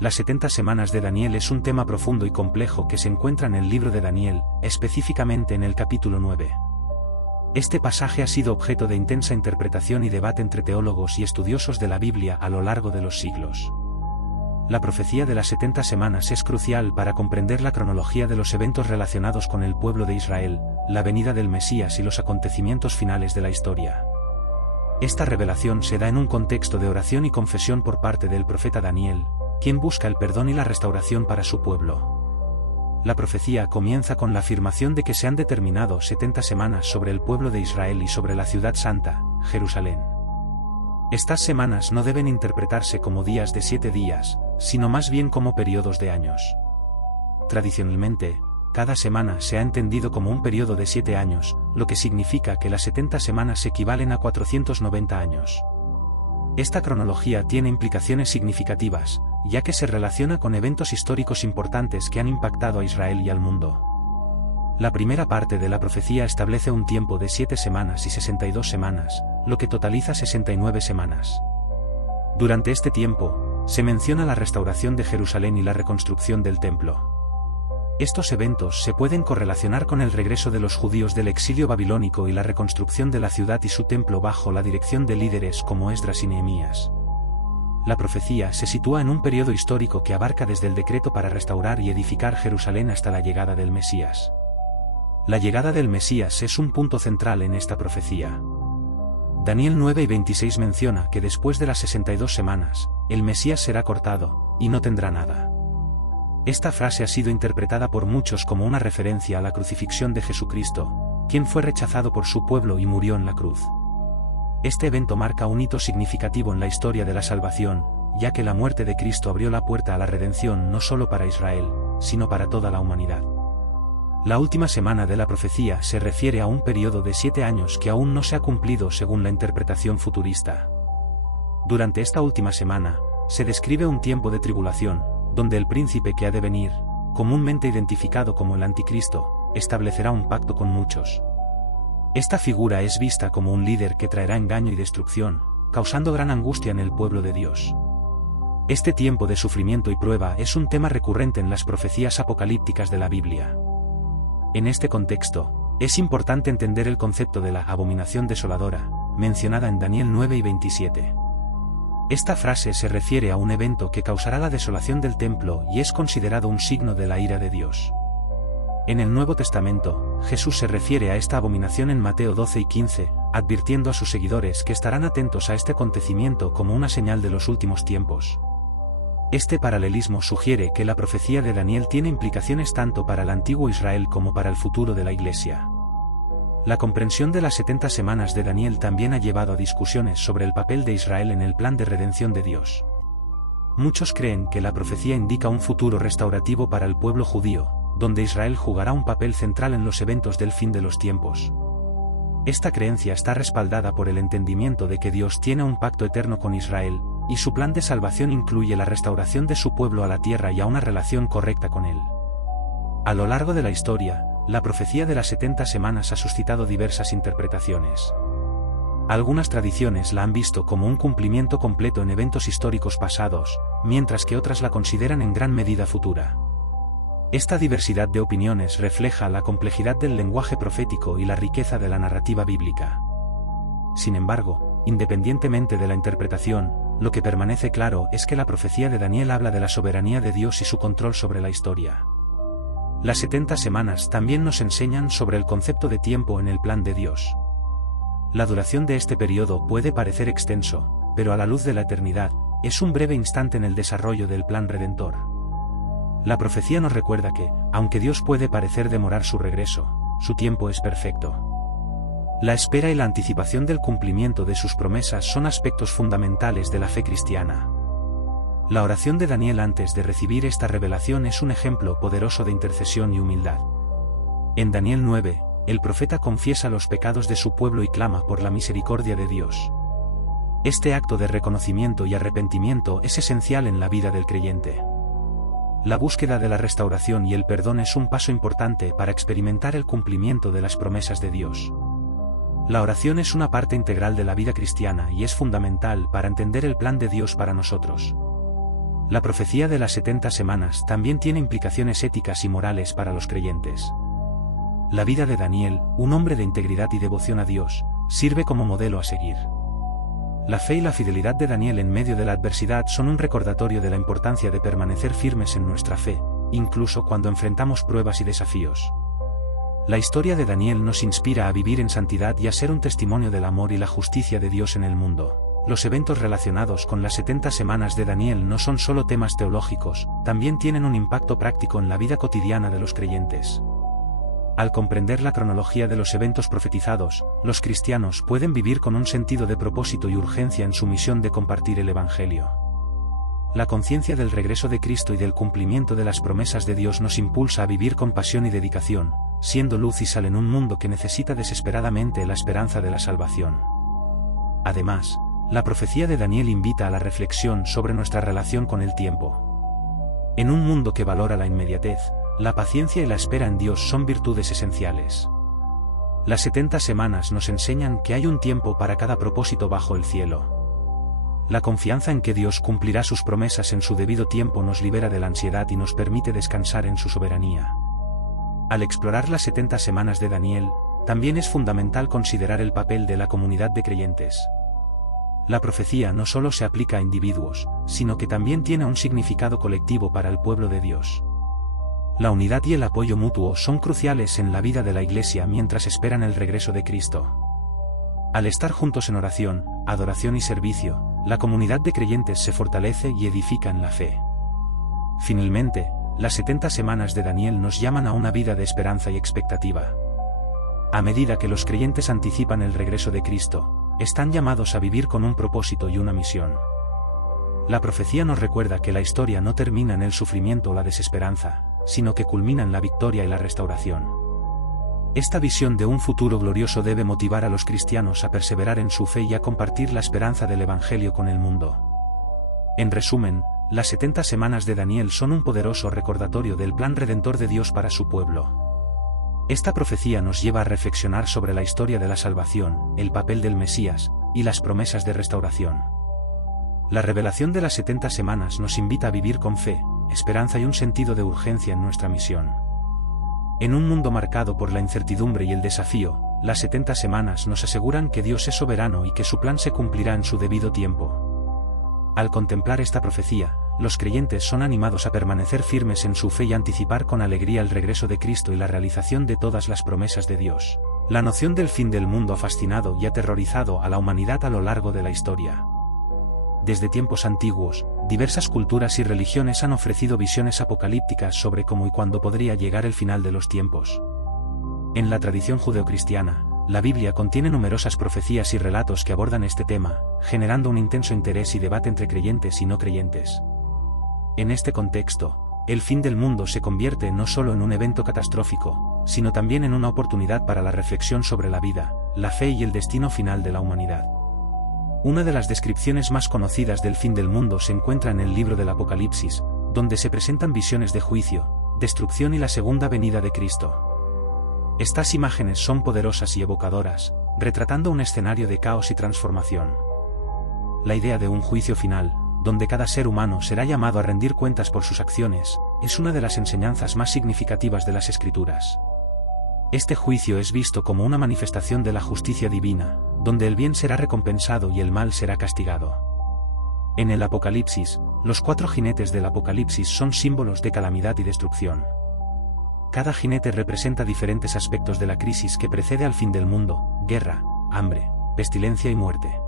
Las 70 semanas de Daniel es un tema profundo y complejo que se encuentra en el libro de Daniel, específicamente en el capítulo 9. Este pasaje ha sido objeto de intensa interpretación y debate entre teólogos y estudiosos de la Biblia a lo largo de los siglos. La profecía de las 70 semanas es crucial para comprender la cronología de los eventos relacionados con el pueblo de Israel, la venida del Mesías y los acontecimientos finales de la historia. Esta revelación se da en un contexto de oración y confesión por parte del profeta Daniel, quien busca el perdón y la restauración para su pueblo. La profecía comienza con la afirmación de que se han determinado 70 semanas sobre el pueblo de Israel y sobre la ciudad santa, Jerusalén. Estas semanas no deben interpretarse como días de 7 días, sino más bien como periodos de años. Tradicionalmente, cada semana se ha entendido como un periodo de 7 años, lo que significa que las 70 semanas equivalen a 490 años. Esta cronología tiene implicaciones significativas, ya que se relaciona con eventos históricos importantes que han impactado a Israel y al mundo. La primera parte de la profecía establece un tiempo de 7 semanas y 62 semanas, lo que totaliza 69 semanas. Durante este tiempo, se menciona la restauración de Jerusalén y la reconstrucción del templo. Estos eventos se pueden correlacionar con el regreso de los judíos del exilio babilónico y la reconstrucción de la ciudad y su templo bajo la dirección de líderes como Esdras y Nehemías. La profecía se sitúa en un periodo histórico que abarca desde el decreto para restaurar y edificar Jerusalén hasta la llegada del Mesías. La llegada del Mesías es un punto central en esta profecía. Daniel 9 y 26 menciona que después de las 62 semanas, el Mesías será cortado, y no tendrá nada. Esta frase ha sido interpretada por muchos como una referencia a la crucifixión de Jesucristo, quien fue rechazado por su pueblo y murió en la cruz. Este evento marca un hito significativo en la historia de la salvación, ya que la muerte de Cristo abrió la puerta a la redención no solo para Israel, sino para toda la humanidad. La última semana de la profecía se refiere a un periodo de 7 años que aún no se ha cumplido según la interpretación futurista. Durante esta última semana, se describe un tiempo de tribulación, donde el príncipe que ha de venir, comúnmente identificado como el Anticristo, establecerá un pacto con muchos. Esta figura es vista como un líder que traerá engaño y destrucción, causando gran angustia en el pueblo de Dios. Este tiempo de sufrimiento y prueba es un tema recurrente en las profecías apocalípticas de la Biblia. En este contexto, es importante entender el concepto de la abominación desoladora, mencionada en Daniel 9 y 27. Esta frase se refiere a un evento que causará la desolación del templo y es considerado un signo de la ira de Dios. En el Nuevo Testamento, Jesús se refiere a esta abominación en Mateo 12 y 15, advirtiendo a sus seguidores que estarán atentos a este acontecimiento como una señal de los últimos tiempos. Este paralelismo sugiere que la profecía de Daniel tiene implicaciones tanto para el antiguo Israel como para el futuro de la Iglesia. La comprensión de las 70 semanas de Daniel también ha llevado a discusiones sobre el papel de Israel en el plan de redención de Dios. Muchos creen que la profecía indica un futuro restaurativo para el pueblo judío, donde Israel jugará un papel central en los eventos del fin de los tiempos. Esta creencia está respaldada por el entendimiento de que Dios tiene un pacto eterno con Israel, y su plan de salvación incluye la restauración de su pueblo a la tierra y a una relación correcta con él. A lo largo de la historia, la profecía de las 70 semanas ha suscitado diversas interpretaciones. Algunas tradiciones la han visto como un cumplimiento completo en eventos históricos pasados, mientras que otras la consideran en gran medida futura. Esta diversidad de opiniones refleja la complejidad del lenguaje profético y la riqueza de la narrativa bíblica. Sin embargo, independientemente de la interpretación, lo que permanece claro es que la profecía de Daniel habla de la soberanía de Dios y su control sobre la historia. Las 70 semanas también nos enseñan sobre el concepto de tiempo en el plan de Dios. La duración de este periodo puede parecer extenso, pero a la luz de la eternidad, es un breve instante en el desarrollo del plan redentor. La profecía nos recuerda que, aunque Dios puede parecer demorar su regreso, su tiempo es perfecto. La espera y la anticipación del cumplimiento de sus promesas son aspectos fundamentales de la fe cristiana. La oración de Daniel antes de recibir esta revelación es un ejemplo poderoso de intercesión y humildad. En Daniel 9, el profeta confiesa los pecados de su pueblo y clama por la misericordia de Dios. Este acto de reconocimiento y arrepentimiento es esencial en la vida del creyente. La búsqueda de la restauración y el perdón es un paso importante para experimentar el cumplimiento de las promesas de Dios. La oración es una parte integral de la vida cristiana y es fundamental para entender el plan de Dios para nosotros. La profecía de las 70 semanas también tiene implicaciones éticas y morales para los creyentes. La vida de Daniel, un hombre de integridad y devoción a Dios, sirve como modelo a seguir. La fe y la fidelidad de Daniel en medio de la adversidad son un recordatorio de la importancia de permanecer firmes en nuestra fe, incluso cuando enfrentamos pruebas y desafíos. La historia de Daniel nos inspira a vivir en santidad y a ser un testimonio del amor y la justicia de Dios en el mundo. Los eventos relacionados con las 70 semanas de Daniel no son solo temas teológicos, también tienen un impacto práctico en la vida cotidiana de los creyentes. Al comprender la cronología de los eventos profetizados, los cristianos pueden vivir con un sentido de propósito y urgencia en su misión de compartir el Evangelio. La conciencia del regreso de Cristo y del cumplimiento de las promesas de Dios nos impulsa a vivir con pasión y dedicación, siendo luz y sal en un mundo que necesita desesperadamente la esperanza de la salvación. Además, la profecía de Daniel invita a la reflexión sobre nuestra relación con el tiempo. En un mundo que valora la inmediatez, la paciencia y la espera en Dios son virtudes esenciales. Las 70 semanas nos enseñan que hay un tiempo para cada propósito bajo el cielo. La confianza en que Dios cumplirá sus promesas en su debido tiempo nos libera de la ansiedad y nos permite descansar en su soberanía. Al explorar las 70 semanas de Daniel, también es fundamental considerar el papel de la comunidad de creyentes. La profecía no solo se aplica a individuos, sino que también tiene un significado colectivo para el pueblo de Dios. La unidad y el apoyo mutuo son cruciales en la vida de la Iglesia mientras esperan el regreso de Cristo. Al estar juntos en oración, adoración y servicio, la comunidad de creyentes se fortalece y edifica en la fe. Finalmente, las 70 semanas de Daniel nos llaman a una vida de esperanza y expectativa. A medida que los creyentes anticipan el regreso de Cristo, están llamados a vivir con un propósito y una misión. La profecía nos recuerda que la historia no termina en el sufrimiento o la desesperanza, sino que culmina en la victoria y la restauración. Esta visión de un futuro glorioso debe motivar a los cristianos a perseverar en su fe y a compartir la esperanza del Evangelio con el mundo. En resumen, las 70 semanas de Daniel son un poderoso recordatorio del plan redentor de Dios para su pueblo. Esta profecía nos lleva a reflexionar sobre la historia de la salvación, el papel del Mesías, y las promesas de restauración. La revelación de las 70 semanas nos invita a vivir con fe, esperanza y un sentido de urgencia en nuestra misión. En un mundo marcado por la incertidumbre y el desafío, las 70 semanas nos aseguran que Dios es soberano y que su plan se cumplirá en su debido tiempo. Al contemplar esta profecía, los creyentes son animados a permanecer firmes en su fe y anticipar con alegría el regreso de Cristo y la realización de todas las promesas de Dios. La noción del fin del mundo ha fascinado y aterrorizado a la humanidad a lo largo de la historia. Desde tiempos antiguos, diversas culturas y religiones han ofrecido visiones apocalípticas sobre cómo y cuándo podría llegar el final de los tiempos. En la tradición judeocristiana, la Biblia contiene numerosas profecías y relatos que abordan este tema, generando un intenso interés y debate entre creyentes y no creyentes. En este contexto, el fin del mundo se convierte no solo en un evento catastrófico, sino también en una oportunidad para la reflexión sobre la vida, la fe y el destino final de la humanidad. Una de las descripciones más conocidas del fin del mundo se encuentra en el libro del Apocalipsis, donde se presentan visiones de juicio, destrucción y la segunda venida de Cristo. Estas imágenes son poderosas y evocadoras, retratando un escenario de caos y transformación. La idea de un juicio final, donde cada ser humano será llamado a rendir cuentas por sus acciones, es una de las enseñanzas más significativas de las Escrituras. Este juicio es visto como una manifestación de la justicia divina, donde el bien será recompensado y el mal será castigado. En el Apocalipsis, los 4 jinetes del Apocalipsis son símbolos de calamidad y destrucción. Cada jinete representa diferentes aspectos de la crisis que precede al fin del mundo: guerra, hambre, pestilencia y muerte.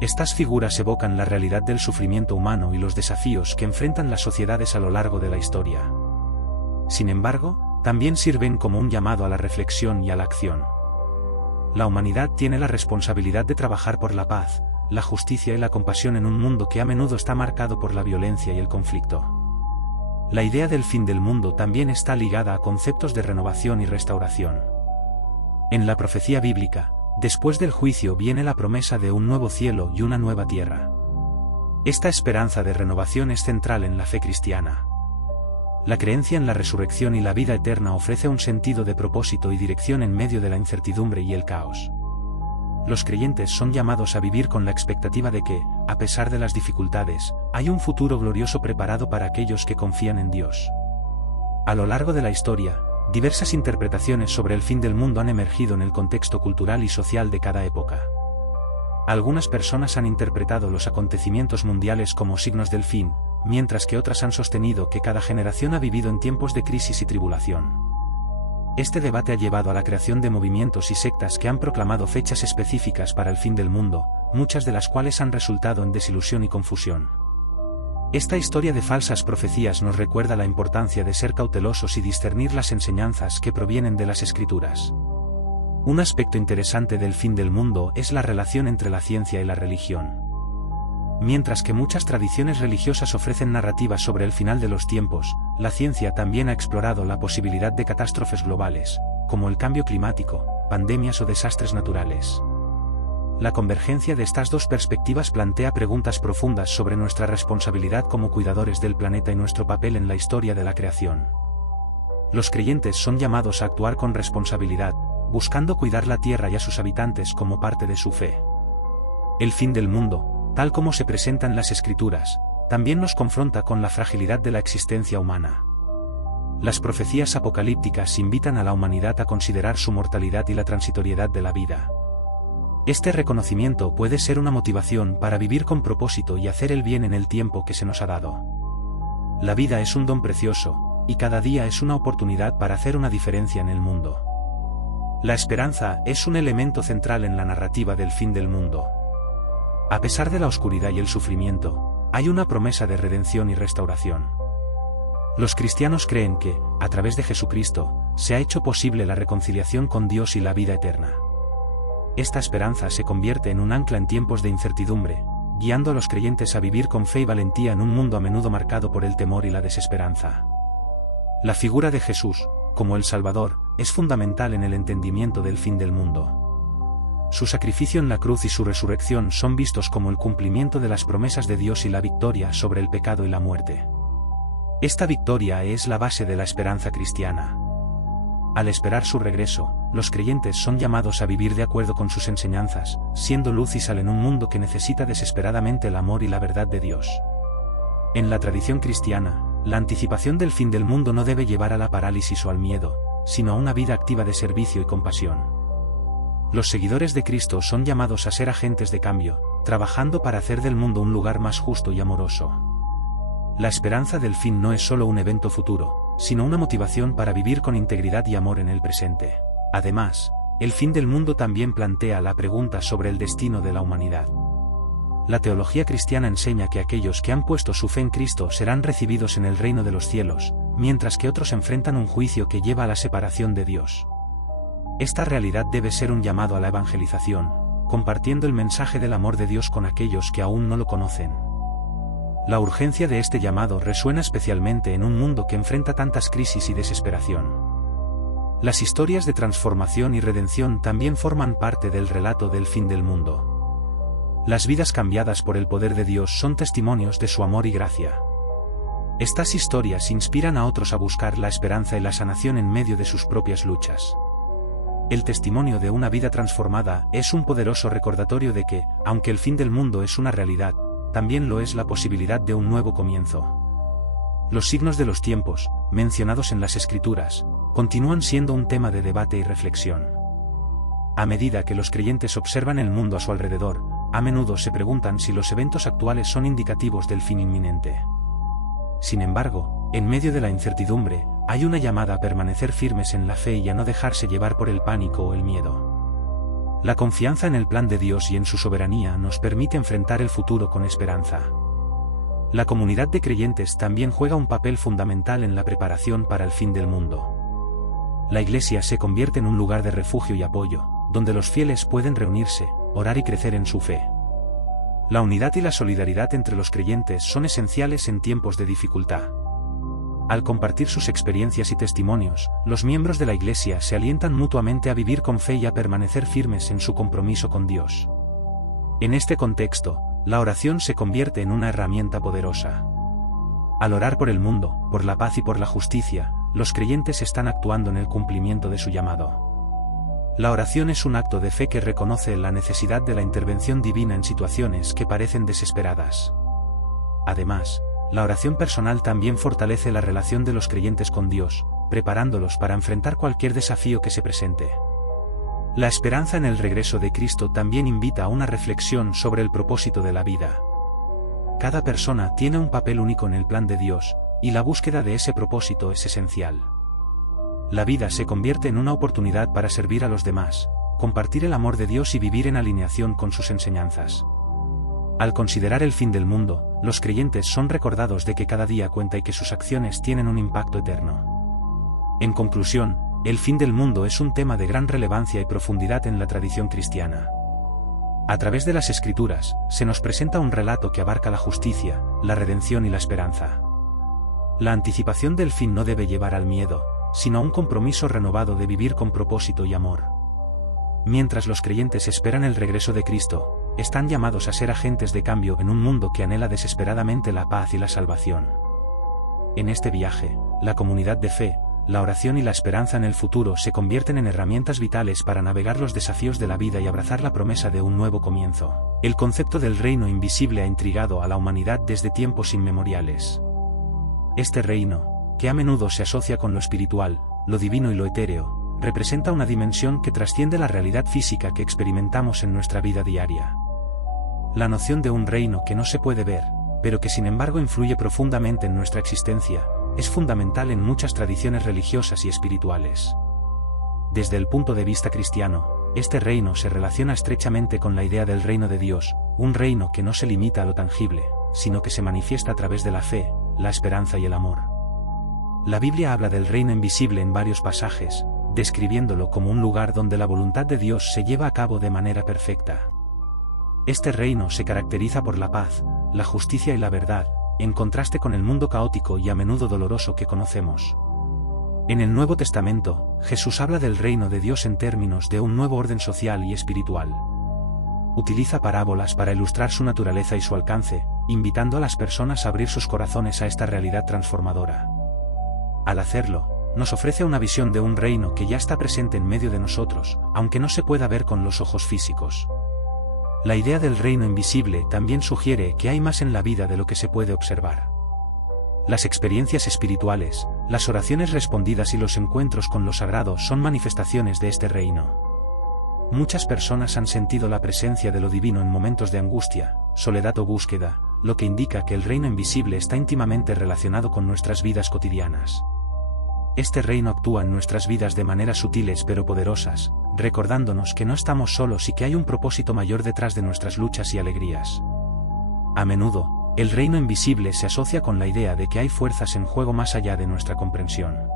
Estas figuras evocan la realidad del sufrimiento humano y los desafíos que enfrentan las sociedades a lo largo de la historia. Sin embargo, también sirven como un llamado a la reflexión y a la acción. La humanidad tiene la responsabilidad de trabajar por la paz, la justicia y la compasión en un mundo que a menudo está marcado por la violencia y el conflicto. La idea del fin del mundo también está ligada a conceptos de renovación y restauración. En la profecía bíblica, después del juicio viene la promesa de un nuevo cielo y una nueva tierra. Esta esperanza de renovación es central en la fe cristiana. La creencia en la resurrección y la vida eterna ofrece un sentido de propósito y dirección en medio de la incertidumbre y el caos. Los creyentes son llamados a vivir con la expectativa de que, a pesar de las dificultades, hay un futuro glorioso preparado para aquellos que confían en Dios. A lo largo de la historia, diversas interpretaciones sobre el fin del mundo han emergido en el contexto cultural y social de cada época. Algunas personas han interpretado los acontecimientos mundiales como signos del fin, mientras que otras han sostenido que cada generación ha vivido en tiempos de crisis y tribulación. Este debate ha llevado a la creación de movimientos y sectas que han proclamado fechas específicas para el fin del mundo, muchas de las cuales han resultado en desilusión y confusión. Esta historia de falsas profecías nos recuerda la importancia de ser cautelosos y discernir las enseñanzas que provienen de las Escrituras. Un aspecto interesante del fin del mundo es la relación entre la ciencia y la religión. Mientras que muchas tradiciones religiosas ofrecen narrativas sobre el final de los tiempos, la ciencia también ha explorado la posibilidad de catástrofes globales, como el cambio climático, pandemias o desastres naturales. La convergencia de estas dos perspectivas plantea preguntas profundas sobre nuestra responsabilidad como cuidadores del planeta y nuestro papel en la historia de la creación. Los creyentes son llamados a actuar con responsabilidad, buscando cuidar la tierra y a sus habitantes como parte de su fe. El fin del mundo, tal como se presenta en las Escrituras, también nos confronta con la fragilidad de la existencia humana. Las profecías apocalípticas invitan a la humanidad a considerar su mortalidad y la transitoriedad de la vida. Este reconocimiento puede ser una motivación para vivir con propósito y hacer el bien en el tiempo que se nos ha dado. La vida es un don precioso, y cada día es una oportunidad para hacer una diferencia en el mundo. La esperanza es un elemento central en la narrativa del fin del mundo. A pesar de la oscuridad y el sufrimiento, hay una promesa de redención y restauración. Los cristianos creen que, a través de Jesucristo, se ha hecho posible la reconciliación con Dios y la vida eterna. Esta esperanza se convierte en un ancla en tiempos de incertidumbre, guiando a los creyentes a vivir con fe y valentía en un mundo a menudo marcado por el temor y la desesperanza. La figura de Jesús, como el Salvador, es fundamental en el entendimiento del fin del mundo. Su sacrificio en la cruz y su resurrección son vistos como el cumplimiento de las promesas de Dios y la victoria sobre el pecado y la muerte. Esta victoria es la base de la esperanza cristiana. Al esperar su regreso, los creyentes son llamados a vivir de acuerdo con sus enseñanzas, siendo luz y sal en un mundo que necesita desesperadamente el amor y la verdad de Dios. En la tradición cristiana, la anticipación del fin del mundo no debe llevar a la parálisis o al miedo, sino a una vida activa de servicio y compasión. Los seguidores de Cristo son llamados a ser agentes de cambio, trabajando para hacer del mundo un lugar más justo y amoroso. La esperanza del fin no es solo un evento futuro, sino una motivación para vivir con integridad y amor en el presente. Además, el fin del mundo también plantea la pregunta sobre el destino de la humanidad. La teología cristiana enseña que aquellos que han puesto su fe en Cristo serán recibidos en el reino de los cielos, mientras que otros enfrentan un juicio que lleva a la separación de Dios. Esta realidad debe ser un llamado a la evangelización, compartiendo el mensaje del amor de Dios con aquellos que aún no lo conocen. La urgencia de este llamado resuena especialmente en un mundo que enfrenta tantas crisis y desesperación. Las historias de transformación y redención también forman parte del relato del fin del mundo. Las vidas cambiadas por el poder de Dios son testimonios de su amor y gracia. Estas historias inspiran a otros a buscar la esperanza y la sanación en medio de sus propias luchas. El testimonio de una vida transformada es un poderoso recordatorio de que, aunque el fin del mundo es una realidad, también lo es la posibilidad de un nuevo comienzo. Los signos de los tiempos, mencionados en las Escrituras, continúan siendo un tema de debate y reflexión. A medida que los creyentes observan el mundo a su alrededor, a menudo se preguntan si los eventos actuales son indicativos del fin inminente. Sin embargo, en medio de la incertidumbre, hay una llamada a permanecer firmes en la fe y a no dejarse llevar por el pánico o el miedo. La confianza en el plan de Dios y en su soberanía nos permite enfrentar el futuro con esperanza. La comunidad de creyentes también juega un papel fundamental en la preparación para el fin del mundo. La Iglesia se convierte en un lugar de refugio y apoyo, donde los fieles pueden reunirse, orar y crecer en su fe. La unidad y la solidaridad entre los creyentes son esenciales en tiempos de dificultad. Al compartir sus experiencias y testimonios, los miembros de la Iglesia se alientan mutuamente a vivir con fe y a permanecer firmes en su compromiso con Dios. En este contexto, la oración se convierte en una herramienta poderosa. Al orar por el mundo, por la paz y por la justicia, los creyentes están actuando en el cumplimiento de su llamado. La oración es un acto de fe que reconoce la necesidad de la intervención divina en situaciones que parecen desesperadas. Además, la oración personal también fortalece la relación de los creyentes con Dios, preparándolos para enfrentar cualquier desafío que se presente. La esperanza en el regreso de Cristo también invita a una reflexión sobre el propósito de la vida. Cada persona tiene un papel único en el plan de Dios, y la búsqueda de ese propósito es esencial. La vida se convierte en una oportunidad para servir a los demás, compartir el amor de Dios y vivir en alineación con sus enseñanzas. Al considerar el fin del mundo, los creyentes son recordados de que cada día cuenta y que sus acciones tienen un impacto eterno. En conclusión, el fin del mundo es un tema de gran relevancia y profundidad en la tradición cristiana. A través de las Escrituras, se nos presenta un relato que abarca la justicia, la redención y la esperanza. La anticipación del fin no debe llevar al miedo, sino a un compromiso renovado de vivir con propósito y amor. Mientras los creyentes esperan el regreso de Cristo, están llamados a ser agentes de cambio en un mundo que anhela desesperadamente la paz y la salvación. En este viaje, la comunidad de fe, la oración y la esperanza en el futuro se convierten en herramientas vitales para navegar los desafíos de la vida y abrazar la promesa de un nuevo comienzo. El concepto del reino invisible ha intrigado a la humanidad desde tiempos inmemoriales. Este reino, que a menudo se asocia con lo espiritual, lo divino y lo etéreo, representa una dimensión que trasciende la realidad física que experimentamos en nuestra vida diaria. La noción de un reino que no se puede ver, pero que sin embargo influye profundamente en nuestra existencia, es fundamental en muchas tradiciones religiosas y espirituales. Desde el punto de vista cristiano, este reino se relaciona estrechamente con la idea del reino de Dios, un reino que no se limita a lo tangible, sino que se manifiesta a través de la fe, la esperanza y el amor. La Biblia habla del reino invisible en varios pasajes, describiéndolo como un lugar donde la voluntad de Dios se lleva a cabo de manera perfecta. Este reino se caracteriza por la paz, la justicia y la verdad, en contraste con el mundo caótico y a menudo doloroso que conocemos. En el Nuevo Testamento, Jesús habla del reino de Dios en términos de un nuevo orden social y espiritual. Utiliza parábolas para ilustrar su naturaleza y su alcance, invitando a las personas a abrir sus corazones a esta realidad transformadora. Al hacerlo, nos ofrece una visión de un reino que ya está presente en medio de nosotros, aunque no se pueda ver con los ojos físicos. La idea del reino invisible también sugiere que hay más en la vida de lo que se puede observar. Las experiencias espirituales, las oraciones respondidas y los encuentros con lo sagrado son manifestaciones de este reino. Muchas personas han sentido la presencia de lo divino en momentos de angustia, soledad o búsqueda, lo que indica que el reino invisible está íntimamente relacionado con nuestras vidas cotidianas. Este reino actúa en nuestras vidas de maneras sutiles pero poderosas, recordándonos que no estamos solos y que hay un propósito mayor detrás de nuestras luchas y alegrías. A menudo, el reino invisible se asocia con la idea de que hay fuerzas en juego más allá de nuestra comprensión.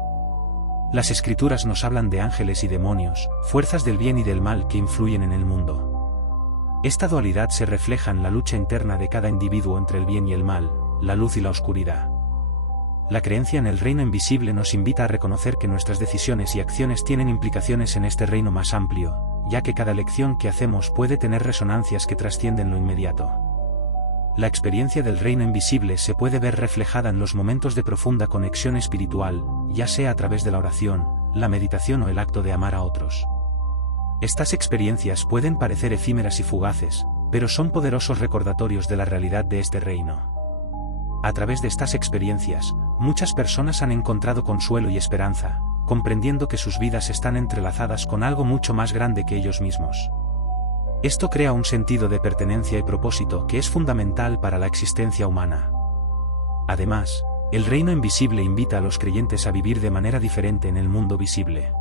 Las Escrituras nos hablan de ángeles y demonios, fuerzas del bien y del mal que influyen en el mundo. Esta dualidad se refleja en la lucha interna de cada individuo entre el bien y el mal, la luz y la oscuridad. La creencia en el reino invisible nos invita a reconocer que nuestras decisiones y acciones tienen implicaciones en este reino más amplio, ya que cada elección que hacemos puede tener resonancias que trascienden lo inmediato. La experiencia del reino invisible se puede ver reflejada en los momentos de profunda conexión espiritual, ya sea a través de la oración, la meditación o el acto de amar a otros. Estas experiencias pueden parecer efímeras y fugaces, pero son poderosos recordatorios de la realidad de este reino. A través de estas experiencias, muchas personas han encontrado consuelo y esperanza, comprendiendo que sus vidas están entrelazadas con algo mucho más grande que ellos mismos. Esto crea un sentido de pertenencia y propósito que es fundamental para la existencia humana. Además, el reino invisible invita a los creyentes a vivir de manera diferente en el mundo visible.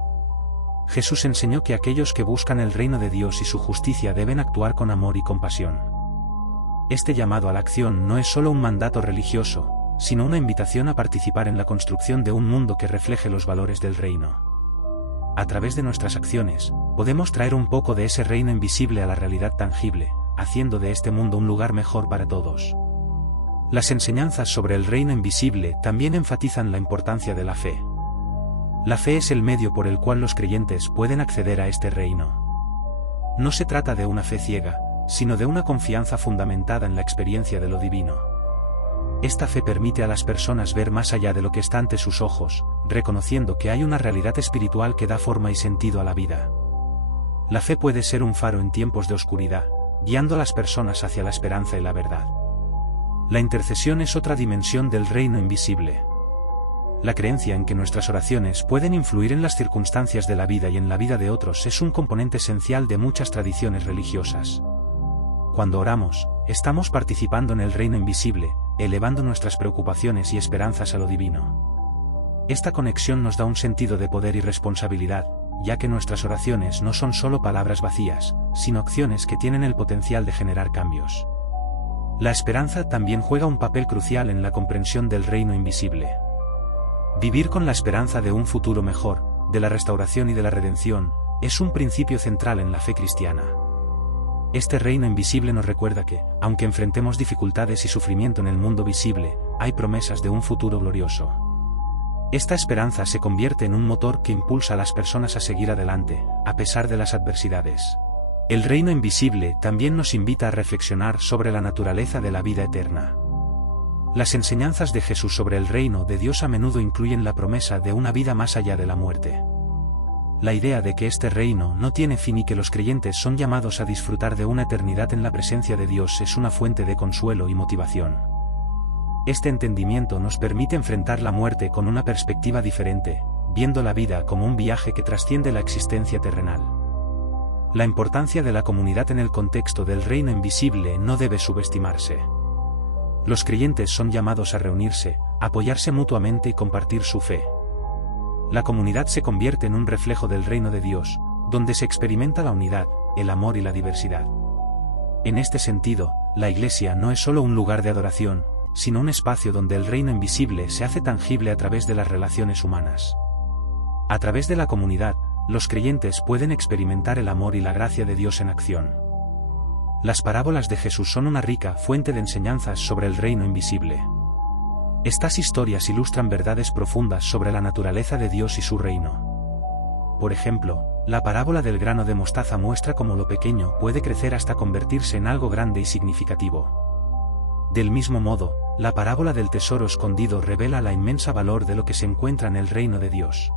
Jesús enseñó que aquellos que buscan el reino de Dios y su justicia deben actuar con amor y compasión. Este llamado a la acción no es solo un mandato religioso, sino una invitación a participar en la construcción de un mundo que refleje los valores del reino. A través de nuestras acciones, podemos traer un poco de ese reino invisible a la realidad tangible, haciendo de este mundo un lugar mejor para todos. Las enseñanzas sobre el reino invisible también enfatizan la importancia de la fe. La fe es el medio por el cual los creyentes pueden acceder a este reino. No se trata de una fe ciega, sino de una confianza fundamentada en la experiencia de lo divino. Esta fe permite a las personas ver más allá de lo que está ante sus ojos, reconociendo que hay una realidad espiritual que da forma y sentido a la vida. La fe puede ser un faro en tiempos de oscuridad, guiando a las personas hacia la esperanza y la verdad. La intercesión es otra dimensión del reino invisible. La creencia en que nuestras oraciones pueden influir en las circunstancias de la vida y en la vida de otros es un componente esencial de muchas tradiciones religiosas. Cuando oramos, estamos participando en el reino invisible, elevando nuestras preocupaciones y esperanzas a lo divino. Esta conexión nos da un sentido de poder y responsabilidad, ya que nuestras oraciones no son solo palabras vacías, sino acciones que tienen el potencial de generar cambios. La esperanza también juega un papel crucial en la comprensión del reino invisible. Vivir con la esperanza de un futuro mejor, de la restauración y de la redención, es un principio central en la fe cristiana. Este reino invisible nos recuerda que, aunque enfrentemos dificultades y sufrimiento en el mundo visible, hay promesas de un futuro glorioso. Esta esperanza se convierte en un motor que impulsa a las personas a seguir adelante, a pesar de las adversidades. El reino invisible también nos invita a reflexionar sobre la naturaleza de la vida eterna. Las enseñanzas de Jesús sobre el reino de Dios a menudo incluyen la promesa de una vida más allá de la muerte. La idea de que este reino no tiene fin y que los creyentes son llamados a disfrutar de una eternidad en la presencia de Dios es una fuente de consuelo y motivación. Este entendimiento nos permite enfrentar la muerte con una perspectiva diferente, viendo la vida como un viaje que trasciende la existencia terrenal. La importancia de la comunidad en el contexto del reino invisible no debe subestimarse. Los creyentes son llamados a reunirse, apoyarse mutuamente y compartir su fe. La comunidad se convierte en un reflejo del reino de Dios, donde se experimenta la unidad, el amor y la diversidad. En este sentido, la Iglesia no es solo un lugar de adoración, sino un espacio donde el reino invisible se hace tangible a través de las relaciones humanas. A través de la comunidad, los creyentes pueden experimentar el amor y la gracia de Dios en acción. Las parábolas de Jesús son una rica fuente de enseñanzas sobre el reino invisible. Estas historias ilustran verdades profundas sobre la naturaleza de Dios y su reino. Por ejemplo, la parábola del grano de mostaza muestra cómo lo pequeño puede crecer hasta convertirse en algo grande y significativo. Del mismo modo, la parábola del tesoro escondido revela la inmensa valor de lo que se encuentra en el reino de Dios.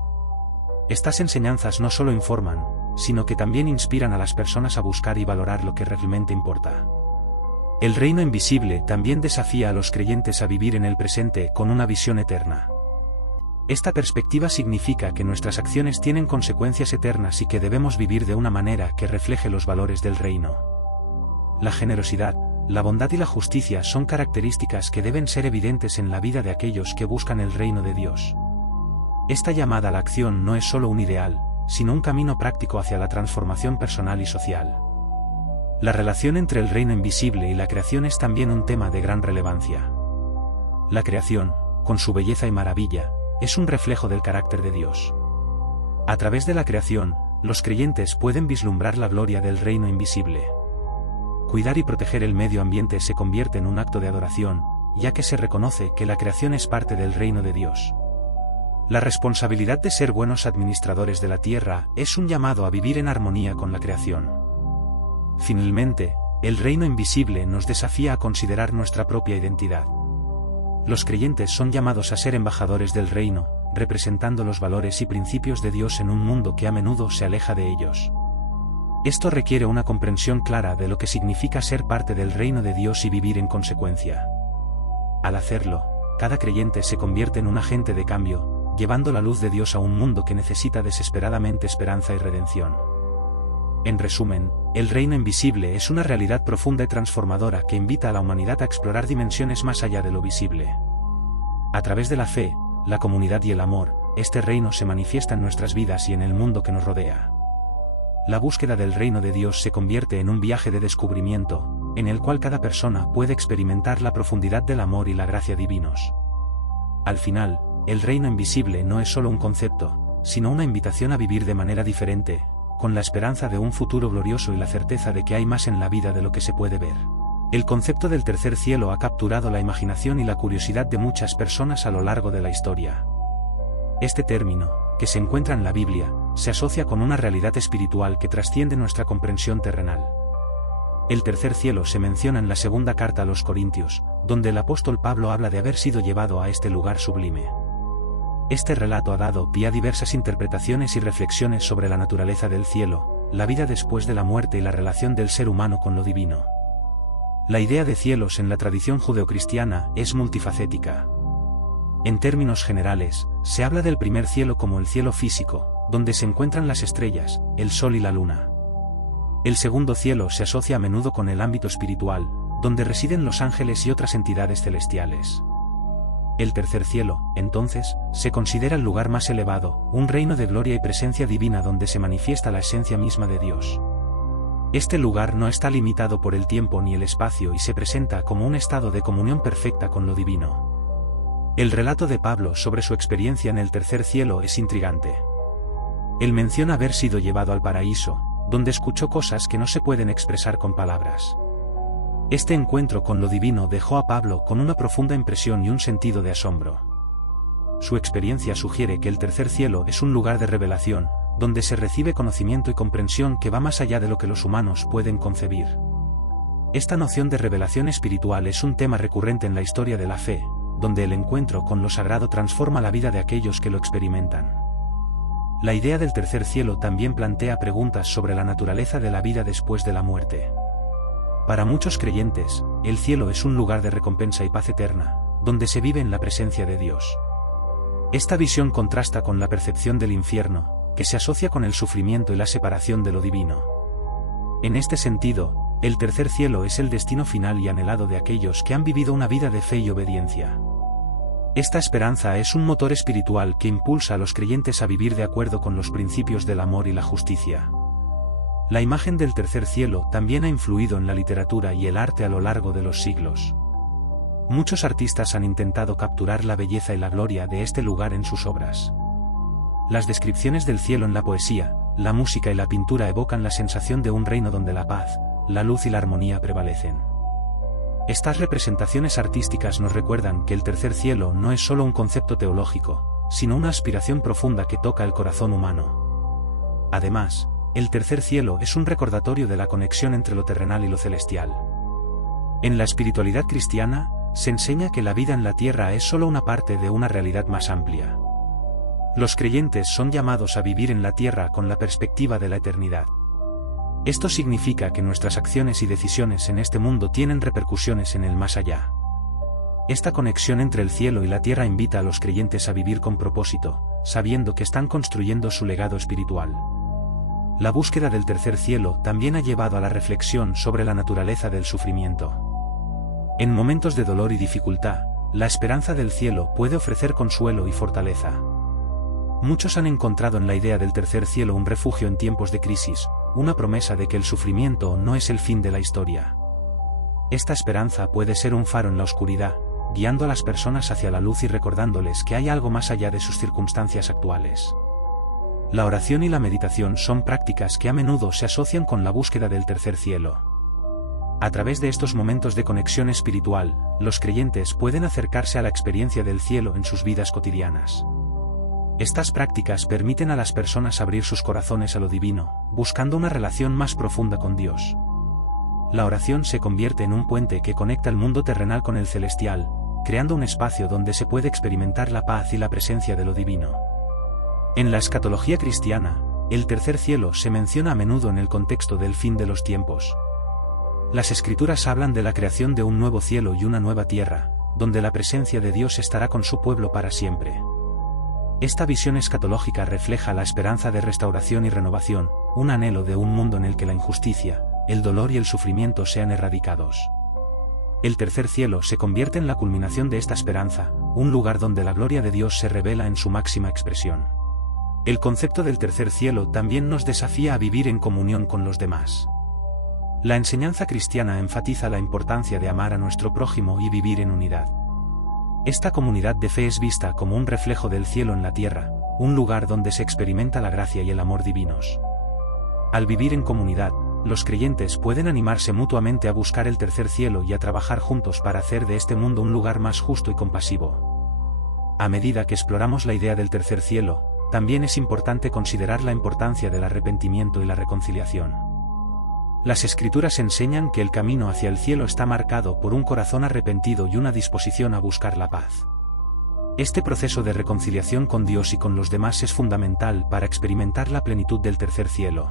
Estas enseñanzas no solo informan, sino que también inspiran a las personas a buscar y valorar lo que realmente importa. El reino invisible también desafía a los creyentes a vivir en el presente con una visión eterna. Esta perspectiva significa que nuestras acciones tienen consecuencias eternas y que debemos vivir de una manera que refleje los valores del reino. La generosidad, la bondad y la justicia son características que deben ser evidentes en la vida de aquellos que buscan el reino de Dios. Esta llamada a la acción no es solo un ideal, sino un camino práctico hacia la transformación personal y social. La relación entre el reino invisible y la creación es también un tema de gran relevancia. La creación, con su belleza y maravilla, es un reflejo del carácter de Dios. A través de la creación, los creyentes pueden vislumbrar la gloria del reino invisible. Cuidar y proteger el medio ambiente se convierte en un acto de adoración, ya que se reconoce que la creación es parte del reino de Dios. La responsabilidad de ser buenos administradores de la tierra es un llamado a vivir en armonía con la creación. Finalmente, el reino invisible nos desafía a considerar nuestra propia identidad. Los creyentes son llamados a ser embajadores del reino, representando los valores y principios de Dios en un mundo que a menudo se aleja de ellos. Esto requiere una comprensión clara de lo que significa ser parte del reino de Dios y vivir en consecuencia. Al hacerlo, cada creyente se convierte en un agente de cambio, llevando la luz de Dios a un mundo que necesita desesperadamente esperanza y redención. En resumen, el reino invisible es una realidad profunda y transformadora que invita a la humanidad a explorar dimensiones más allá de lo visible. A través de la fe, la comunidad y el amor, este reino se manifiesta en nuestras vidas y en el mundo que nos rodea. La búsqueda del reino de Dios se convierte en un viaje de descubrimiento, en el cual cada persona puede experimentar la profundidad del amor y la gracia divinos. Al final, el reino invisible no es solo un concepto, sino una invitación a vivir de manera diferente, con la esperanza de un futuro glorioso y la certeza de que hay más en la vida de lo que se puede ver. El concepto del tercer cielo ha capturado la imaginación y la curiosidad de muchas personas a lo largo de la historia. Este término, que se encuentra en la Biblia, se asocia con una realidad espiritual que trasciende nuestra comprensión terrenal. El tercer cielo se menciona en la segunda carta a los Corintios, donde el apóstol Pablo habla de haber sido llevado a este lugar sublime. Este relato ha dado pie a diversas interpretaciones y reflexiones sobre la naturaleza del cielo, la vida después de la muerte y la relación del ser humano con lo divino. La idea de cielos en la tradición judeocristiana es multifacética. En términos generales, se habla del primer cielo como el cielo físico, donde se encuentran las estrellas, el sol y la luna. El segundo cielo se asocia a menudo con el ámbito espiritual, donde residen los ángeles y otras entidades celestiales. El tercer cielo, entonces, se considera el lugar más elevado, un reino de gloria y presencia divina donde se manifiesta la esencia misma de Dios. Este lugar no está limitado por el tiempo ni el espacio y se presenta como un estado de comunión perfecta con lo divino. El relato de Pablo sobre su experiencia en el tercer cielo es intrigante. Él menciona haber sido llevado al paraíso, donde escuchó cosas que no se pueden expresar con palabras. Este encuentro con lo divino dejó a Pablo con una profunda impresión y un sentido de asombro. Su experiencia sugiere que el tercer cielo es un lugar de revelación, donde se recibe conocimiento y comprensión que va más allá de lo que los humanos pueden concebir. Esta noción de revelación espiritual es un tema recurrente en la historia de la fe, donde el encuentro con lo sagrado transforma la vida de aquellos que lo experimentan. La idea del tercer cielo también plantea preguntas sobre la naturaleza de la vida después de la muerte. Para muchos creyentes, el cielo es un lugar de recompensa y paz eterna, donde se vive en la presencia de Dios. Esta visión contrasta con la percepción del infierno, que se asocia con el sufrimiento y la separación de lo divino. En este sentido, el tercer cielo es el destino final y anhelado de aquellos que han vivido una vida de fe y obediencia. Esta esperanza es un motor espiritual que impulsa a los creyentes a vivir de acuerdo con los principios del amor y la justicia. La imagen del tercer cielo también ha influido en la literatura y el arte a lo largo de los siglos. Muchos artistas han intentado capturar la belleza y la gloria de este lugar en sus obras. Las descripciones del cielo en la poesía, la música y la pintura evocan la sensación de un reino donde la paz, la luz y la armonía prevalecen. Estas representaciones artísticas nos recuerdan que el tercer cielo no es solo un concepto teológico, sino una aspiración profunda que toca el corazón humano. Además, el tercer cielo es un recordatorio de la conexión entre lo terrenal y lo celestial. En la espiritualidad cristiana, se enseña que la vida en la tierra es solo una parte de una realidad más amplia. Los creyentes son llamados a vivir en la tierra con la perspectiva de la eternidad. Esto significa que nuestras acciones y decisiones en este mundo tienen repercusiones en el más allá. Esta conexión entre el cielo y la tierra invita a los creyentes a vivir con propósito, sabiendo que están construyendo su legado espiritual. La búsqueda del tercer cielo también ha llevado a la reflexión sobre la naturaleza del sufrimiento. En momentos de dolor y dificultad, la esperanza del cielo puede ofrecer consuelo y fortaleza. Muchos han encontrado en la idea del tercer cielo un refugio en tiempos de crisis, una promesa de que el sufrimiento no es el fin de la historia. Esta esperanza puede ser un faro en la oscuridad, guiando a las personas hacia la luz y recordándoles que hay algo más allá de sus circunstancias actuales. La oración y la meditación son prácticas que a menudo se asocian con la búsqueda del tercer cielo. A través de estos momentos de conexión espiritual, los creyentes pueden acercarse a la experiencia del cielo en sus vidas cotidianas. Estas prácticas permiten a las personas abrir sus corazones a lo divino, buscando una relación más profunda con Dios. La oración se convierte en un puente que conecta el mundo terrenal con el celestial, creando un espacio donde se puede experimentar la paz y la presencia de lo divino. En la escatología cristiana, el tercer cielo se menciona a menudo en el contexto del fin de los tiempos. Las Escrituras hablan de la creación de un nuevo cielo y una nueva tierra, donde la presencia de Dios estará con su pueblo para siempre. Esta visión escatológica refleja la esperanza de restauración y renovación, un anhelo de un mundo en el que la injusticia, el dolor y el sufrimiento sean erradicados. El tercer cielo se convierte en la culminación de esta esperanza, un lugar donde la gloria de Dios se revela en su máxima expresión. El concepto del tercer cielo también nos desafía a vivir en comunión con los demás. La enseñanza cristiana enfatiza la importancia de amar a nuestro prójimo y vivir en unidad. Esta comunidad de fe es vista como un reflejo del cielo en la tierra, un lugar donde se experimenta la gracia y el amor divinos. Al vivir en comunidad, los creyentes pueden animarse mutuamente a buscar el tercer cielo y a trabajar juntos para hacer de este mundo un lugar más justo y compasivo. A medida que exploramos la idea del tercer cielo, también es importante considerar la importancia del arrepentimiento y la reconciliación. Las Escrituras enseñan que el camino hacia el cielo está marcado por un corazón arrepentido y una disposición a buscar la paz. Este proceso de reconciliación con Dios y con los demás es fundamental para experimentar la plenitud del tercer cielo.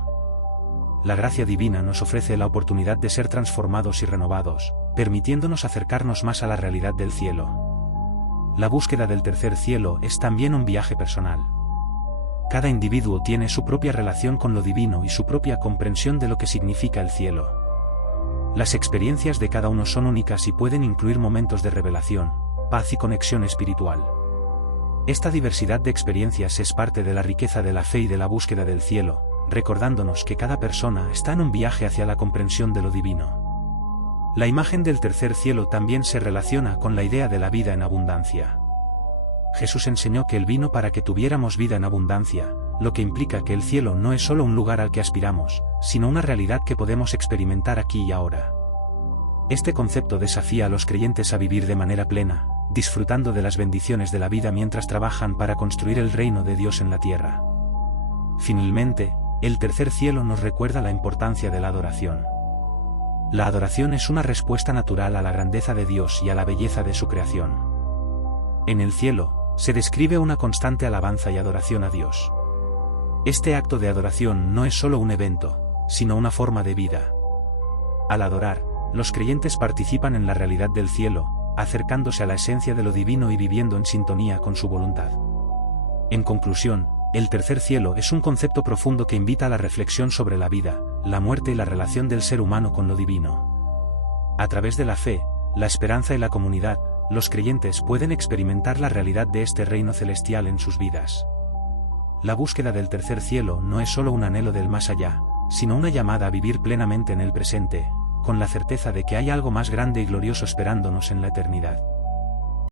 la gracia divina nos ofrece la oportunidad de ser transformados y renovados, permitiéndonos acercarnos más a la realidad del cielo. La búsqueda del tercer cielo es también un viaje personal. Cada individuo tiene su propia relación con lo divino y su propia comprensión de lo que significa el cielo. Las experiencias de cada uno son únicas y pueden incluir momentos de revelación, paz y conexión espiritual. Esta diversidad de experiencias es parte de la riqueza de la fe y de la búsqueda del cielo, recordándonos que cada persona está en un viaje hacia la comprensión de lo divino. La imagen del tercer cielo también se relaciona con la idea de la vida en abundancia. Jesús enseñó que Él vino para que tuviéramos vida en abundancia, lo que implica que el cielo no es solo un lugar al que aspiramos, sino una realidad que podemos experimentar aquí y ahora. Este concepto desafía a los creyentes a vivir de manera plena, disfrutando de las bendiciones de la vida mientras trabajan para construir el reino de Dios en la tierra. Finalmente, el tercer cielo nos recuerda la importancia de la adoración. La adoración es una respuesta natural a la grandeza de Dios y a la belleza de su creación. En el cielo, se describe una constante alabanza y adoración a Dios. Este acto de adoración no es solo un evento, sino una forma de vida. Al adorar, los creyentes participan en la realidad del cielo, acercándose a la esencia de lo divino y viviendo en sintonía con su voluntad. En conclusión, el tercer cielo es un concepto profundo que invita a la reflexión sobre la vida, la muerte y la relación del ser humano con lo divino. A través de la fe, la esperanza y la comunidad, los creyentes pueden experimentar la realidad de este reino celestial en sus vidas. La búsqueda del tercer cielo no es solo un anhelo del más allá, sino una llamada a vivir plenamente en el presente, con la certeza de que hay algo más grande y glorioso esperándonos en la eternidad.